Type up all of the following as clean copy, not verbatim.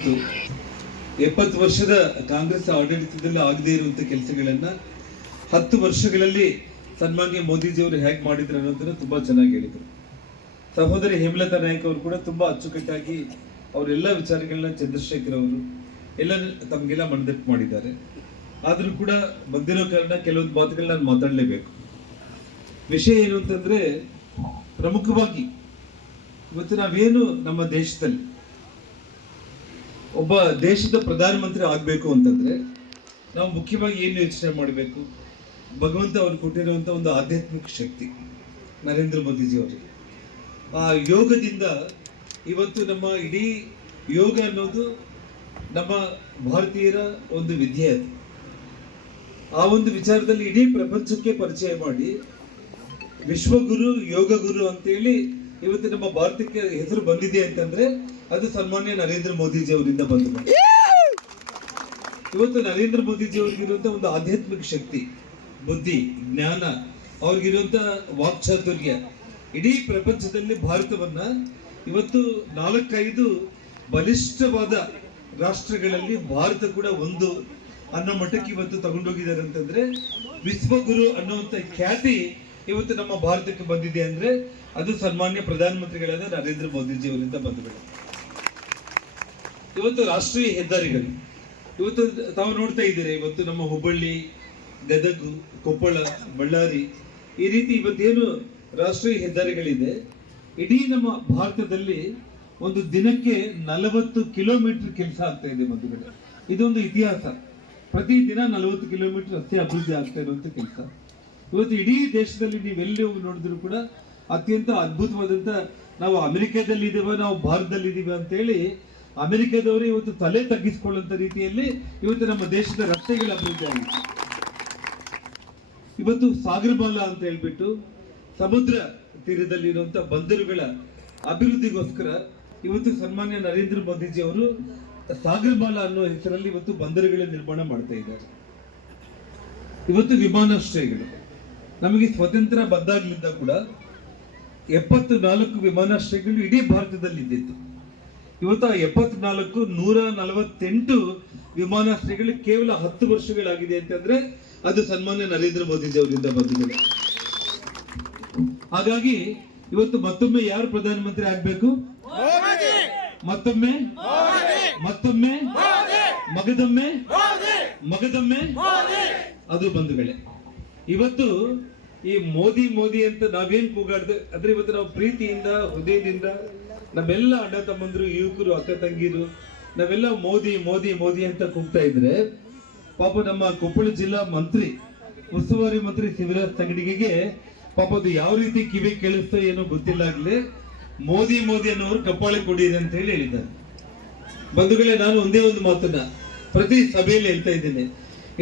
70 ವರ್ಷದ ಕಾಂಗ್ರೆಸ್ ಆಡಳಿತದಲ್ಲಿ ಆಗದೇ ಇರುವಂತ ಕೆಲಸಗಳನ್ನ 10 ವರ್ಷಗಳಲ್ಲಿ ಸನ್ಮಾನ್ಯ ಮೋದಿಜಿಯವರು ಹೇಗೆ ಮಾಡಿದ್ರು ಅನ್ನೋದನ್ನ ತುಂಬಾ ಚೆನ್ನಾಗಿ ಹೇಳಿದ್ರು. ಸಹೋದರಿ ಹೇಮಲತಾ ನಾಯಕ್ ಅವರು ಕೂಡ ತುಂಬಾ ಅಚ್ಚುಕಟ್ಟಾಗಿ ಅವರೆಲ್ಲ ವಿಚಾರಗಳನ್ನ ಚಂದ್ರಶೇಖರ್ ಅವರು ಎಲ್ಲ ತಮಗೆಲ್ಲ ಮನದಟ್ಟು ಮಾಡಿದ್ದಾರೆ. ಆದ್ರೂ ಕೂಡ ಬಂದಿರೋ ಕಾರಣ ಕೆಲವೊಂದು ಮಾತುಗಳನ್ನ ನಾನು ಮಾತಾಡಲೇಬೇಕು. ವಿಷಯ ಏನು ಅಂತಂದ್ರೆ, ಪ್ರಮುಖವಾಗಿ ಇವತ್ತು ನಾವೇನು ನಮ್ಮ ದೇಶದಲ್ಲಿ ಒಬ್ಬ ದೇಶದ ಪ್ರಧಾನಮಂತ್ರಿ ಆಗಬೇಕು ಅಂತಂದ್ರೆ ನಾವು ಮುಖ್ಯವಾಗಿ ಏನು ಯೋಚನೆ ಮಾಡಬೇಕು? ಭಗವಂತ ಅವರು ಕೊಟ್ಟಿರುವಂತ ಒಂದು ಆಧ್ಯಾತ್ಮಿಕ ಶಕ್ತಿ ನರೇಂದ್ರ ಮೋದಿಜಿ ಅವರಿಗೆ. ಆ ಯೋಗದಿಂದ ಇವತ್ತು ನಮ್ಮ ಇಡೀ ಯೋಗ ಅನ್ನೋದು ನಮ್ಮ ಭಾರತೀಯರ ಒಂದು ವಿದ್ಯೆ. ಅದು ಆ ಒಂದು ವಿಚಾರದಲ್ಲಿ ಇಡೀ ಪ್ರಪಂಚಕ್ಕೆ ಪರಿಚಯ ಮಾಡಿ ವಿಶ್ವಗುರು ಯೋಗ ಗುರು ಅಂತೇಳಿ ಇವತ್ತು ನಮ್ಮ ಭಾರತಕ್ಕೆ ಹೆಸರು ಬಂದಿದೆ ಅಂತಂದ್ರೆ ಅದು ಸನ್ಮಾನ್ಯ ನರೇಂದ್ರ ಮೋದಿಜಿ ಅವರಿಂದ ಬಂದಿದೆ. ಇವತ್ತು ನರೇಂದ್ರ ಮೋದಿಜಿ ಅವ್ರಿಗಿರುವಂತ ಒಂದು ಆಧ್ಯಾತ್ಮಿಕ ಶಕ್ತಿ, ಬುದ್ಧಿ, ಜ್ಞಾನ, ಅವ್ರಿಗಿರುವಂತ ವಾಕ್ಚಾತುರ್ಯ ಇಡೀ ಪ್ರಪಂಚದಲ್ಲಿ ಭಾರತವನ್ನ ಇವತ್ತು 4-5 ಬಲಿಷ್ಠವಾದ ರಾಷ್ಟ್ರಗಳಲ್ಲಿ ಭಾರತ ಕೂಡ ಒಂದು ಅನ್ನೋ ಮಟ್ಟಕ್ಕೆ ಇವತ್ತು ತಗೊಂಡೋಗಿದ್ದಾರೆ ಅಂತಂದ್ರೆ ವಿಶ್ವಗುರು ಅನ್ನುವಂತ ಖ್ಯಾತಿ ಇವತ್ತು ನಮ್ಮ ಭಾರತಕ್ಕೆ ಬಂದಿದೆ ಅಂದ್ರೆ ಅದು ಸನ್ಮಾನ್ಯ ಪ್ರಧಾನಮಂತ್ರಿಗಳಾದ ನರೇಂದ್ರ ಮೋದಿಜಿ ಅವರಿಂದ ಬಂಧುಗಳು. ಇವತ್ತು ರಾಷ್ಟ್ರೀಯ ಹೆದ್ದಾರಿಗಳು ಇವತ್ತು ತಾವು ನೋಡ್ತಾ ಇದ್ದೀರಾ. ಇವತ್ತು ನಮ್ಮ ಹುಬ್ಬಳ್ಳಿ, ಗದಗ, ಕೊಪ್ಪಳ, ಬಳ್ಳಾರಿ ಈ ರೀತಿ ಇವತ್ತೇನು ರಾಷ್ಟ್ರೀಯ ಹೆದ್ದಾರಿಗಳಿದೆ, ಇಡೀ ನಮ್ಮ ಭಾರತದಲ್ಲಿ ಒಂದು ದಿನಕ್ಕೆ 40 ಕಿಲೋಮೀಟರ್ ಕೆಲಸ ಆಗ್ತಾ ಇದೆ ಬಂಧುಗಳು. ಇದೊಂದು ಇತಿಹಾಸ. ಪ್ರತಿ ದಿನ 40 ಕಿಲೋಮೀಟರ್ ರಸ್ತೆ ಅಭಿವೃದ್ಧಿ ಆಗ್ತಾ ಇರುವಂತ ಕೆಲಸ. ಇವತ್ತು ಇಡೀ ದೇಶದಲ್ಲಿ ನೀವೆಲ್ಲಿ ಹೋಗಿ ನೋಡಿದ್ರು ಕೂಡ ಅತ್ಯಂತ ಅದ್ಭುತವಾದಂತ, ನಾವು ಅಮೆರಿಕದಲ್ಲಿ ಇದ್ದೇವೆ, ನಾವು ಭಾರತದಲ್ಲಿ ಇದ್ದೀವಿ ಅಂತೇಳಿ ಅಮೆರಿಕದವರು ಇವತ್ತು ತಲೆ ತಗ್ಗಿಸಿಕೊಳ್ಳುವಂತ ರೀತಿಯಲ್ಲಿ ಇವತ್ತು ನಮ್ಮ ದೇಶದ ರಸ್ತೆಗಳ ಅಭಿವೃದ್ಧಿ ಆಗಿದೆ. ಇವತ್ತು ಸಾಗರಮಾಲ ಅಂತ ಹೇಳ್ಬಿಟ್ಟು ಸಮುದ್ರ ತೀರದಲ್ಲಿರುವಂತ ಬಂದರುಗಳ ಅಭಿವೃದ್ಧಿಗೋಸ್ಕರ ಇವತ್ತು ಸನ್ಮಾನ್ಯ ನರೇಂದ್ರ ಮೋದಿಜಿ ಅವರು ಸಾಗರಮಾಲ ಅನ್ನೋ ಹೆಸರಲ್ಲಿ ಇವತ್ತು ಬಂದರುಗಳ ನಿರ್ಮಾಣ ಮಾಡ್ತಾ ಇದ್ದಾರೆ. ಇವತ್ತು ವಿಮಾನಾಶ್ರಯಗಳು ನಮಗೆ ಸ್ವತಂತ್ರ ಬಂದಾಗ್ಲಿಂದ ಕೂಡ 74 ವಿಮಾನಾಶ್ರಯಗಳು ಇಡೀ ಭಾರತದಲ್ಲಿ ಇದ್ದಿತ್ತು. ಇವತ್ತು ಆ 74 148 ವಿಮಾನಾಶ್ರಯಗಳು ಕೇವಲ 10 ವರ್ಷಗಳಾಗಿದೆ ಅಂತಂದ್ರೆ ಅದು ಸನ್ಮಾನ್ಯ ನರೇಂದ್ರ ಮೋದಿಜಿ ಅವರಿಂದ ಬಂದಿದೆ. ಹಾಗಾಗಿ ಇವತ್ತು ಮತ್ತೊಮ್ಮೆ ಯಾರು ಪ್ರಧಾನಮಂತ್ರಿ ಆಗ್ಬೇಕು? ಮತ್ತೊಮ್ಮೆ ಮತ್ತೊಮ್ಮೆ ಮಗದೊಮ್ಮೆ ಮಗದೊಮ್ಮೆ ಅದು ಬಂಧುಗಳೇ. ಇವತ್ತು ಈ ಮೋದಿ ಮೋದಿ ಅಂತ ನಾವೇನ್ ಕೂಗಾಡ್ದು ಆದ್ರೆ ಇವತ್ತು ನಾವು ಪ್ರೀತಿಯಿಂದ ಹೃದಯದಿಂದ ನಮ್ಮೆಲ್ಲ ಅಣ್ಣ ತಮ್ಮಂದ್ರು, ಯುವಕರು, ಅಕ್ಕ ತಂಗಿರು ನಾವೆಲ್ಲ ಮೋದಿ ಮೋದಿ ಮೋದಿ ಅಂತ ಕೂಗ್ತಾ ಇದ್ರೆ ಪಾಪ ನಮ್ಮ ಕೊಪ್ಪಳ ಜಿಲ್ಲಾ ಮಂತ್ರಿ, ಉಸ್ತುವಾರಿ ಮಂತ್ರಿ ಶಿವರಾಜ್ ತಂಗಡಿಗೆ ಪಾಪ ಅದು ಯಾವ ರೀತಿ ಕಿವಿ ಕೇಳಿಸ್ತೋ ಏನೋ ಗೊತ್ತಿಲ್ಲ ಆಗ್ಲಿ, ಮೋದಿ ಮೋದಿ ಅನ್ನೋರು ಕಪ್ಪಾಳೆ ಕೊಡಿರಿ ಅಂತ ಹೇಳಿ ಹೇಳಿದ್ದಾರೆ. ಬಂಧುಗಳೇ, ನಾನು ಒಂದೇ ಒಂದು ಮಾತನ್ನ ಪ್ರತಿ ಸಭೆಯಲ್ಲಿ ಹೇಳ್ತಾ ಇದ್ದೇನೆ.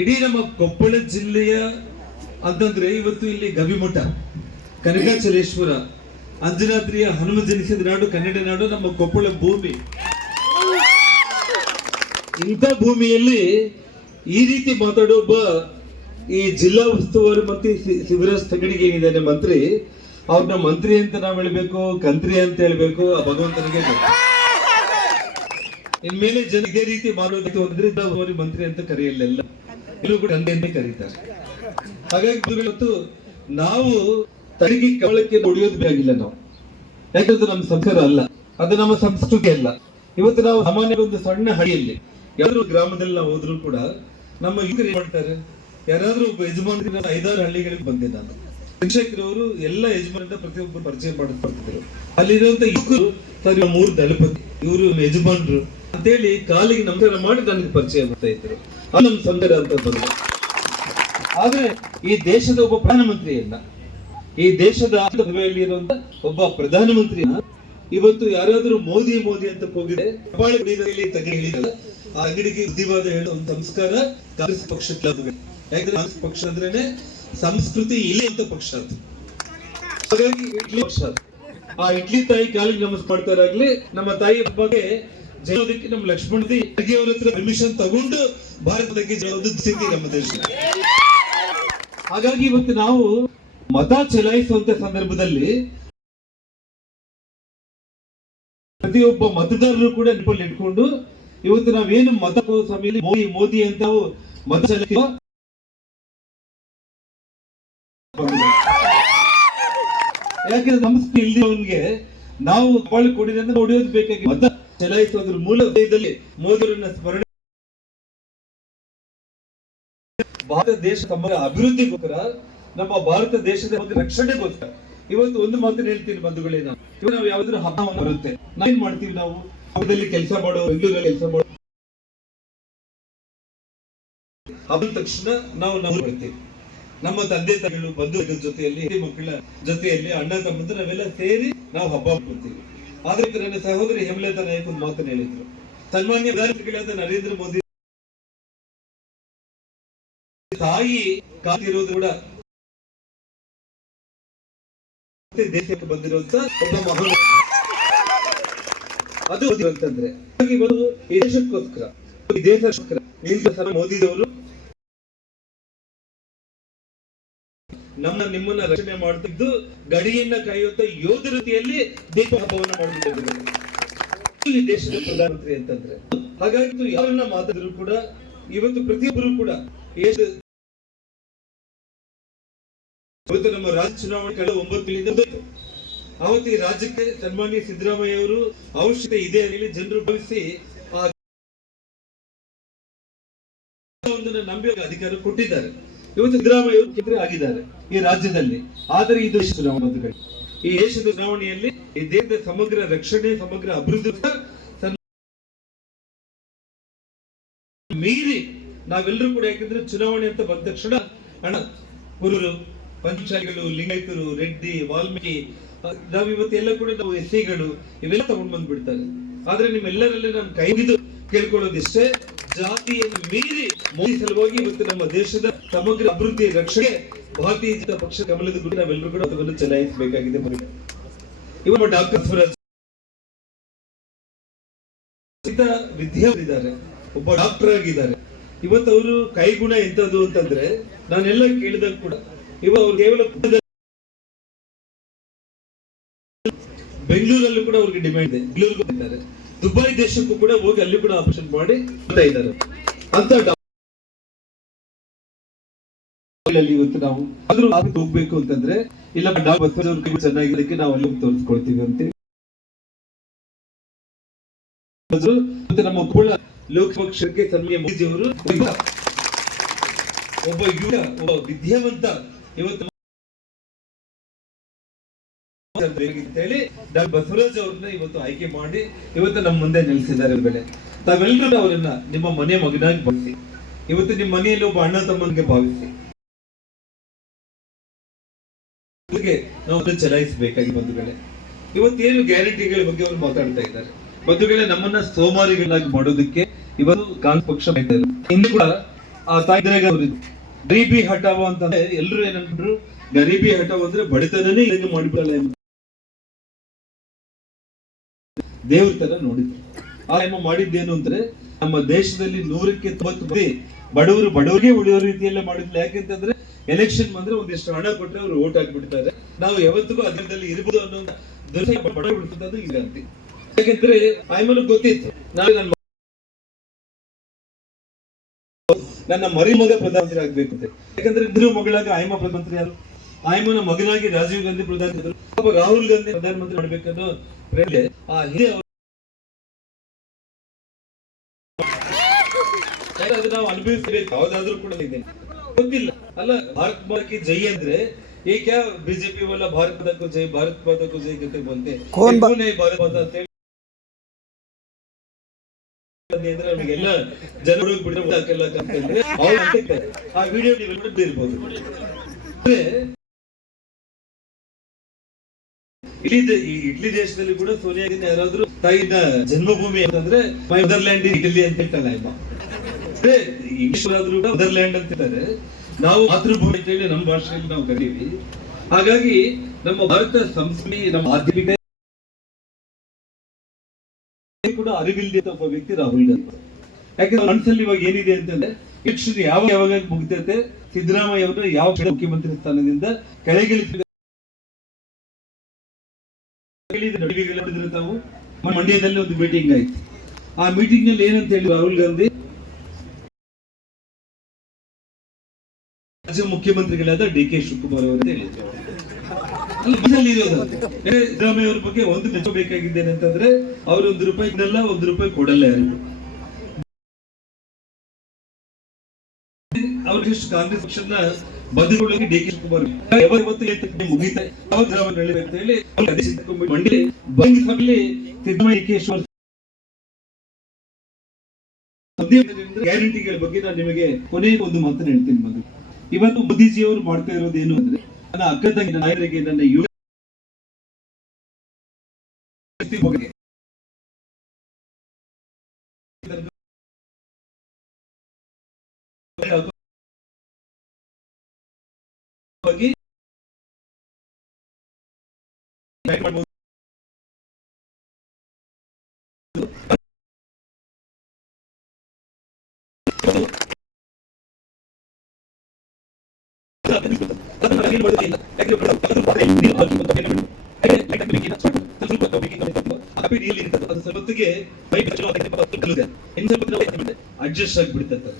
ಇಡೀ ನಮ್ಮ ಕೊಪ್ಪಳ ಜಿಲ್ಲೆಯ ಅಂತಂದ್ರೆ ಇವತ್ತು ಇಲ್ಲಿ ಗವಿಮಠ, ಕನಕಾಚಲೇಶ್ವರ, ಅಂಜನಾದ್ರಿಯ ಹನುಮ ಜನಿಸಿದ ನಾಡು, ಕನ್ನಡ ನಾಡು ನಮ್ಮ ಕೊಪ್ಪಳ ಭೂಮಿ. ಇಂಥ ಭೂಮಿಯಲ್ಲಿ ಈ ರೀತಿ ಮಾತಾಡೋ ಒಬ್ಬ ಈ ಜಿಲ್ಲಾ ಉಸ್ತುವಾರಿ ಮಂತ್ರಿ ಶಿವರಾಜ್ ತಂಗಡಿಗೆ ಏನಿದ್ದಾನೆ ಮಂತ್ರಿ, ಅವ್ರನ್ನ ಮಂತ್ರಿ ಅಂತ ನಾವ್ ಹೇಳ್ಬೇಕು, ಕಂತ್ರಿ ಅಂತ ಹೇಳ್ಬೇಕು, ಆ ಭಗವಂತನಿಗೆ ಇನ್ಮೇಲೆ ಜನ ಇದೇ ರೀತಿ ಮಾಡೋದಕ್ಕೆ ಹೋದ್ರೆ ಮಂತ್ರಿ ಅಂತ ಕರೆಯಲ್ಲ, ಇಲ್ಲೂ ಕೂಡ ತಂದೆ ಅಂತ ಕರೀತಾರೆ. ಹಾಗಾಗಿ ಇವತ್ತು ನಾವು ತಡಿಗೆ ಕವಳಕ್ಕೆ ಹೊಡೆಯೋದು ಬೇಕಾಗಿಲ್ಲ ನಾವು, ಯಾಕಂದ್ರೆ ನಮ್ಮ ಸಂಸ್ಕಾರ ಅಲ್ಲ, ಅದು ನಮ್ಮ ಸಂಸ್ಕೃತಿ ಅಲ್ಲ. ಇವತ್ತು ನಾವು ಸಾಮಾನ್ಯ ಒಂದು ಸಣ್ಣ ಹಳ್ಳಿಯಲ್ಲಿ ಯಾವ್ದಾದ್ರು ಗ್ರಾಮದಲ್ಲಿ ನಾವು ಹೋದ್ರು ಕೂಡ ನಮ್ಮ ಯುವಕರು ಏನ್ ಮಾಡ್ತಾರೆ, ಯಾರಾದ್ರೂ ಒಬ್ಬ ಯಜಮಾನ 5-6 ಹಳ್ಳಿಗಳಿಗೆ ಬಂದೆ ನಾನು, ಚಂದ್ರಶೇಖರ್ ಅವರು ಎಲ್ಲ ಯಜಮಾನರಿಂದ ಪ್ರತಿಯೊಬ್ಬರು ಪರಿಚಯ ಮಾಡ್ತಿದ್ರು. ಅಲ್ಲಿರುವಂತ ಯುವಕರು ಸರ್ 3 ದಳಪತಿ, ಇವರು ಯಜಮಾನರು ಅಂತೇಳಿ ಕಾಲಿಗೆ ನಮಸ್ಕಾರ ಮಾಡಿ ನನಗೆ ಪರಿಚಯ ಮಾಡ್ತಾ ಇದ್ರು. ಅದು ನಮ್ಮ ಸಂಸ್ಕಾರ ಅಂತ ಬಂದ್ರು. ಆದ್ರೆ ಈ ದೇಶದ ಒಬ್ಬ ಪ್ರಧಾನಮಂತ್ರಿಯನ್ನ, ಈ ದೇಶದ ಸಭೆಯಲ್ಲಿರುವಂತ ಒಬ್ಬ ಪ್ರಧಾನಮಂತ್ರಿ ಇವತ್ತು ಯಾರಾದ್ರೂ ಮೋದಿ ಮೋದಿ ಅಂತ ಹೋಗಿದೆ ಆ ಅಂಗಡಿಗೆ ಬುದ್ಧಿವಾದ ಹೇಳೋ ಒಂದು ಸಂಸ್ಕಾರ ಕಾಂಗ್ರೆಸ್ ಪಕ್ಷಕ್ಕೆ. ಯಾಕಂದ್ರೆ ಕಾಂಗ್ರೆಸ್ ಪಕ್ಷ ಅಂದ್ರೇನೆ ಸಂಸ್ಕೃತಿ ಇಲ್ಲೇ ಅಂತ ಪಕ್ಷ ಅದು. ಹಾಗಾಗಿ ಇಡ್ಲಿ ಪಕ್ಷ ಅದು. ಆ ಇಡ್ಲಿ ತಾಯಿ ಕಾಲಿಗೆ ನಮಸ್ಕಾರ ಮಾಡ್ತಾರಾಗ್ಲಿ, ನಮ್ಮ ತಾಯಿ ಬಗ್ಗೆ ಜಯೋದಕ್ಕೆ ನಮ್ಮ ಲಕ್ಷ್ಮಣ ಅವರ ಹತ್ರ ಪರ್ಮಿಷನ್ ತಗೊಂಡು ಭಾರತಕ್ಕೆ ಜಯೋದು ಸ್ಥಿತಿ ನಮ್ಮ ದೇಶ. ಹಾಗಾಗಿ ಇವತ್ತು ನಾವು ಮತ ಚಲಾಯಿಸುವಂತ ಸಂದರ್ಭದಲ್ಲಿ ಪ್ರತಿಯೊಬ್ಬ ಮತದಾರರು ಕೂಡ ನೆನಪಲ್ಲಿ ಇಟ್ಕೊಂಡು ಇವತ್ತು ನಾವೇನು ಮತ ಸಮಯದಲ್ಲಿ ಮೋದಿ ಮೋದಿ ಅಂತ ಮತ ಚಲಾಯಿಸುವ ಯಾಕಂದ್ರೆ ನಮಸ್ಕಾರ ಇಲ್ದಿರೋನ್ಗೆ ನಾವು ಬಾಳು ಕೊಡಿದ್ರೆ ಹೊಡೆಯೋದು ಬೇಕಾಗಿ ಮತ ಚಲಾಯಿಸೋದ್ರ ಮೂಲ ಉದ್ದೇಶದಲ್ಲಿ ಮೋದಿಯವರನ್ನ ಸ್ಮರಣೆ ಭಾರತ ದೇಶ ತಮ್ಮ ಅಭಿವೃದ್ಧಿಗೋಸ್ಕರ ನಮ್ಮ ಭಾರತ ದೇಶದ ಒಂದು ರಕ್ಷಣೆಗೋಸ್ಕರ ಇವತ್ತು ಒಂದು ಮಾತನ್ನು ಹೇಳ್ತೀನಿ ಬಂಧುಗಳೇ, ಇವಾಗ ನಾವು ಯಾವ್ದಾದ್ರು ಹಬ್ಬ ಬರುತ್ತೆ ನಾವೇನ್ ಮಾಡ್ತೀವಿ, ನಾವು ಹಬ್ಬದಲ್ಲಿ ಕೆಲಸ ಮಾಡೋ ಬೆಂಗಳೂರಲ್ಲಿ ಕೆಲಸ ಮಾಡೋ ಹಬ್ಬದ ತಕ್ಷಣ ನಾವು ಬರ್ತೀವಿ. ನಮ್ಮ ತಂದೆ ತಾಯಿಗಳು ಬಂಧುಗಳ ಜೊತೆಯಲ್ಲಿ ಮಕ್ಕಳ ಜೊತೆಯಲ್ಲಿ ಅಣ್ಣ ತಮ್ಮಂದ್ರೆ ನಾವೆಲ್ಲ ಸೇರಿ ನಾವು ಹಬ್ಬ ಮಾಡ್ಕೊಳ್ತೀವಿ. ಆದ್ರೆ ನನ್ನ ಸಹೋದರಿ ಹೇಮಲತಾ ನಾಯಕ್ ಒಂದು ಮಾತನ್ನು ಹೇಳಿದ್ರು, ಸನ್ಮಾನ್ಯ ಪ್ರಧಾನಮಂತ್ರಿಗಳಾದ ನರೇಂದ್ರ ಮೋದಿ ತಾಯಿ ಕಾತಿರೋದು ಕೂಡ ದೇಶಕ್ಕೆ ಬಂದಿರುವಂತ ಒಬ್ಬ ಮಹಾನ್, ಅದು ಅಂತಂದ್ರೆ ಈ ದೇಶಕ್ಕೋಸ್ಕರ ಈ ದೇಶಕ್ಕೋಸ್ಕರ ಮೋದಿಯವರು ನಿಮ್ಮನ್ನ ರಕ್ಷಣೆ ಮಾಡ್ತಿದ್ದು ಗಡಿಯನ್ನ ಕಾಯುವಂತ ಯೋಧರ ರೀತಿಯಲ್ಲಿ ದೀಪ ಹಬ್ಬವನ್ನು ಮಾಡ್ತಿದ್ದಾರೆ ಈ ದೇಶದ ಪ್ರಧಾನಮಂತ್ರಿ ಅಂತಂದ್ರೆ. ಹಾಗಾಗಿ ಯಾರನ್ನ ಮಾತಾಡಿದ್ರು ಕೂಡ ಇವತ್ತು ಪ್ರತಿಯೊಬ್ಬರು ಕೂಡ ಇವತ್ತು ನಮ್ಮ ರಾಜ್ಯ ಚುನಾವಣೆ ಕಳೆದ 9 ತಿಂಗಳಿಂದ ಅವತ್ತು ಈ ರಾಜ್ಯಕ್ಕೆ ಸನ್ಮಾನ್ಯ ಸಿದ್ದರಾಮಯ್ಯ ಅವರು ಅವಶ್ಯಕತೆ ಇದೆ ಅಂತ ಜನರು ಭಾವಿಸಿ ಆ ಒಂದು ನಂಬಿ ಅಧಿಕಾರ ಕೊಟ್ಟಿದ್ದಾರೆ. ಇವತ್ತು ಸಿದ್ದರಾಮಯ್ಯ ಅವರು ಮುಖ್ಯಮಂತ್ರಿ ಆಗಿದ್ದಾರೆ ಈ ರಾಜ್ಯದಲ್ಲಿ. ಆದರೆ ಈ ದೇಶ ಚುನಾವಣೆ ಈ ದೇಶದ ಚುನಾವಣೆಯಲ್ಲಿ ಈ ದೇಶದ ಸಮಗ್ರ ರಕ್ಷಣೆ ಸಮಗ್ರ ಅಭಿವೃದ್ಧಿ ಮೀರಿ ನಾವೆಲ್ಲರೂ ಕೂಡ, ಯಾಕಂದ್ರೆ ಚುನಾವಣೆ ಅಂತ ಬಂದ ತಕ್ಷಣ ಕುರುರು ಪಂಚಾಯಿತಿಗಳು ಲಿಂಗಾಯತರು ರೆಡ್ಡಿ ವಾಲ್ಮೀಕಿ ನಾವಿವತ್ತು ಎಲ್ಲ ಕೂಡ ನಾವು ಎಸ್ಸಿಗಳು ಇವೆಲ್ಲ ತಗೊಂಡ್ ಬಂದ್ಬಿಡ್ತಾರೆ. ಆದ್ರೆ ನಿಮ್ಮೆಲ್ಲರಲ್ಲಿ ನಾನು ಕೈ ಹಿಡಿದು ಕೇಳ್ಕೊಳ್ಳೋದಿಷ್ಟೇ, ಜಾತಿಯನ್ನು ಮೀರಿ ಮೋದಿ ಸಲುವಾಗಿ ಇವತ್ತು ನಮ್ಮ ದೇಶದ ಸಮಗ್ರ ಅಭಿವೃದ್ಧಿ ರಕ್ಷಣೆ ಭಾರತೀಯ ಜನತಾ ಪಕ್ಷ ಕಮಲದ ಗುರಿ ನಾವೆಲ್ಲರೂ ಕೂಡ ಅದನ್ನು ಚಲಾಯಿಸಬೇಕಾಗಿದೆ. ಇವರು ಡಾಕ್ಟರ್ ಸ್ವರಾಜ್ ವಿದ್ಯಾರ್ಥಿದ್ದಾರೆ, ಒಬ್ಬ ಡಾಕ್ಟರ್ ಆಗಿದ್ದಾರೆ. ಇವತ್ತು ಅವರು ಕೈಗುಣ ಎಂತದ್ದು ಅಂತಂದ್ರೆ ನಾನೆಲ್ಲ ಕೇಳಿದಾಗ ಕೂಡ ಇವಾಗ ಅವ್ರು ಕೇವಲ ಬೆಂಗಳೂರಲ್ಲೂ ಕೂಡ ಅವ್ರಿಗೆ ಡಿಮ್ಯಾಂಡ್ ಇದೆ, ಬೆಂಗಳೂರಿಗೂ ಇದ್ದಾರೆ, ದುಬೈ ದೇಶಕ್ಕೂ ಕೂಡ ಹೋಗಿ ಅಲ್ಲಿ ಕೂಡ ಆಪರೇಷನ್ ಮಾಡಿ ಬರ್ತಾ ಇದ್ದಾರೆ ಅಂತ. ಇವತ್ತು ನಾವು ಆದ್ರೂ ಹೋಗ್ಬೇಕು ಅಂತಂದ್ರೆ ಇಲ್ಲ ಡಾಕ್ಟರ್ ಚೆನ್ನಾಗಿದ್ದಕ್ಕೆ ನಾವು ಅಲ್ಲಿ ತೋರಿಸ್ಕೊಳ್ತೀವಿ ಅಂತ ನಮ್ಮ ಕೊಪ್ಪಳ ಲೋಕಸಭಾ ಕ್ಷೇತ್ರಕ್ಕೆ ಸನ್ಮಾನ್ಯ ಮೋದಿ ಅವರು ಒಬ್ಬ ಯುವ ಒಬ್ಬ ವಿದ್ಯಾವಂತ ಇವತ್ತು ಹೇಳಿ ಡಾಕ್ಟರ್ ಬಸವರಾಜ್ ಅವ್ರನ್ನ ಇವತ್ತು ಆಯ್ಕೆ ಮಾಡಿ ಇವತ್ತು ನಮ್ಮ ಮುಂದೆ ನಿಲ್ಲಿಸಿದ್ದಾರೆ. ಬೆಲೆ ತಾವೆಲ್ಲರೂ ಅವರನ್ನ ನಿಮ್ಮ ಮನೆ ಮಗನಾಗಿ ಭಾವಿಸಿ, ಇವತ್ತು ನಿಮ್ಮ ಮನೆಯಲ್ಲಿ ಒಬ್ಬ ಅಣ್ಣ ತಮ್ಮನಿಗೆ ಭಾವಿಸಿ ನಾವು ಚಲಾಯಿಸಬೇಕಾಗಿ ಬಂಧುಗಳೇ. ಇವತ್ತೇನು ಗ್ಯಾರಂಟಿಗಳ ಬಗ್ಗೆ ಅವರು ಮಾತಾಡ್ತಾ ಇದ್ದಾರೆ ಬಂಧುಗಳೇ, ನಮ್ಮನ್ನ ಸೋಮಾರಿಗಳಾಗಿ ಮಾಡೋದಕ್ಕೆ ಇವತ್ತು ಕಾಂಗ್ರೆಸ್ ಪಕ್ಷ ಇಂದು ಕೂಡ ಆ ತಾಯಿದ್ರಾಗ ಗರೀಬಿ ಹಟಾವ ಅಂತಂದ್ರೆ ಎಲ್ಲರೂ ಏನಂದ್ರು, ಗರೀಬಿ ಹಟಾವ ಅಂದ್ರೆ ಬಡತನನೇ ಇದನ್ನು ಮಾಡಿಬಿಡಲ್ಲ ದೇವ್ರ ತರ ನೋಡಿದ್ರು. ಆ ಮಾಡಿದ್ದೇನು ಅಂದ್ರೆ ನಮ್ಮ ದೇಶದಲ್ಲಿ 100ಕ್ಕೆ 90 ಬಡವರು ಬಡವರಿಗೆ ಉಳಿಯೋ ರೀತಿಯಲ್ಲೇ ಮಾಡಿದ್ಲು. ಯಾಕೆಂತಂದ್ರೆ ಎಲೆಕ್ಷನ್ ಬಂದ್ರೆ ಒಂದಿಷ್ಟು ಹಣ ಕೊಟ್ಟರೆ ಅವರು ವೋಟ್ ಹಾಕ್ಬಿಡ್ತಾರೆ, ನಾವು ಯಾವತ್ತಿಗೂ ಅಧಿಕಾರದಲ್ಲಿ ಇರ್ಬೋದು ಅನ್ನೋ ಬಡವ ಬಿಡ್ತದ್ದು ಈಗ ಅಂತೆ. ಯಾಕೆಂದ್ರೆ ಆಯ್ಮನ ಗೊತ್ತಿತ್ತು ನನ್ನ ಮರಿ ಮಗ ಪ್ರಧಾನಮಂತ್ರಿ ಆಗ್ಬೇಕು ಅಂತ. ಯಾಕಂದ್ರೆ ಇದ್ರ ಮಗಳಾಗಿ ಆಯ್ಮ ಪ್ರಧಾನಮಂತ್ರಿ ಯಾರು, ಆಯ್ಮನ ಮಗನಾಗಿ ರಾಜೀವ್ ಗಾಂಧಿ ಪ್ರಧಾನಮಂತ್ರಿ, ರಾಹುಲ್ ಗಾಂಧಿ ಪ್ರಧಾನಮಂತ್ರಿ ಮಾಡ್ಬೇಕನ್ನೋ ಪ್ರೇರಣೆ ಆ ಹಿರಿಯ ನಾವು ಅನುಭವಿಸಬೇಕು. ಯಾವ್ದಾದ್ರು ಕೂಡ ಇದೆ ಗೊತ್ತಿಲ್ಲ ಅಲ್ಲ. ಭಾರತ್ ಮಾತಾ ಕಿ ಜೈ ಅಂದ್ರೆ ये क्या बीजेपी वाला भारत माता को जय भारत माता को जय करके बोलते हैं, कौन है भारत माता ಅಂತ ಅಂದ್ರೆ ನಮಗೆಲ್ಲ ಜನರು ಬಿಡೋಲ್ಲ ಹಾಕೆಲ್ಲ ಕಂತಂದ್ರೆ ಅವ್ರು ಅಂತಿದ್ದಾರೆ. ಆ ವಿಡಿಯೋ ನೀವು ನೋಡಿರ್ಬೋದು. ಇಟಲಿ ದೇಶದಲ್ಲಿ ಕೂಡ ಸೋನಿಯಾ ಗಾಂಧಿ ಯಾರಾದ್ರೂ ತಾಯಿನ ಜನ್ಮಭೂಮಿ ಅಂತಂದ್ರೆ ಮದರ್ಲ್ಯಾಂಡ್ ಇಟಲಿ ಅಂತ ಹೇಳ್ತಾಳೆ ಅಮ್ಮ. ಇಂಗ್ಲಿಷ್ ಆದ್ರೂ ಮದರ್ಲ್ಯಾಂಡ್ ಅಂತ ಹೇಳ್ತಾರೆ, ನಾವು ಮಾತೃಭೂಮಿ ಅಂತ ಹೇಳಿ ನಮ್ಮ ಭಾಷೆಯಲ್ಲಿ ನಾವು ಕರೀವಿ. ಹಾಗಾಗಿ ನಮ್ಮ ಭಾರತ ಸಂಸ್ಕೃತಿ ನಮ್ಮ ಆಧ್ಯಾತ್ಮಿಕ ಕೂಡ ಅರಿವಿಲ್ಲದೆ ಒಬ್ಬ ವ್ಯಕ್ತಿ ರಾಹುಲ್ ಗಾಂಧಿ. ಯಾಕಂದ್ರೆ ಮನಸ್ಸಲ್ಲಿ ಇವಾಗ ಏನಿದೆ ಅಂತಂದ್ರೆ ಎಲೆಕ್ಷನ್ ಯಾವಾಗ ಮುಗಿತೈತೆ, ಸಿದ್ದರಾಮಯ್ಯ ಅವರು ಯಾವ ಮುಖ್ಯಮಂತ್ರಿ ಸ್ಥಾನದಿಂದ ಕೆಳಗಿಳಿಸಿದ ತಾವು ಮಂಡ್ಯದಲ್ಲಿ ಒಂದು ಮೀಟಿಂಗ್ ಆಯ್ತು. ಆ ಮೀಟಿಂಗ್ ನಲ್ಲಿ ಏನಂತ ಹೇಳಿ ರಾಹುಲ್ ಗಾಂಧಿ ರಾಜ್ಯ ಮುಖ್ಯಮಂತ್ರಿಗಳಾದ ಡಿ.ಕೆ. ಶಿವಕುಮಾರ್ ಅವರು ಹೇಳಿದ್ರು. ಸಿದ್ದರಾಮಯ್ಯ ಅವ್ರ ಬಗ್ಗೆ ಒಂದು ಮೆಚ್ಚಬೇಕಾಗಿದ್ದೇನೆ ಅಂತಂದ್ರೆ ಅವ್ರು ₹1 ಇನ್ನಲ್ಲ ₹1 ಕೊಡಲ್ಲ ಯಾರಿಗೂ. ಅವ್ರಿಗೆ ಕಾಂಗ್ರೆಸ್ ಪಕ್ಷನ ಬದುಕೊಳ್ಳಿ ಡಿ.ಕೆ. ಶಿವಕುಮಾರ್ ಮುಗಿತಾ ಅಂತ ಹೇಳಿ ಮಂಡಳಿ ಗ್ಯಾರಂಟಿಗಳ ಬಗ್ಗೆ ನಾನು ನಿಮಗೆ ಕೊನೆಗೆ ಒಂದು ಮಾತನ್ನು ಹೇಳ್ತೀನಿ ಬಂದು. ಇವತ್ತು ಮೋದಿಜಿ ಅವರು ಮಾಡ್ತಾ ಇರೋದು ಏನು ಅಂದ್ರೆ ನನ್ನ ಅಕ್ಕ ತಂಗಿ ನಾಯಕರಿಗೆ ನನ್ನ ಯುವ ಅಡ್ಜಸ್ಟ್ ಆಗಿಬಿಡ್ತದೆ.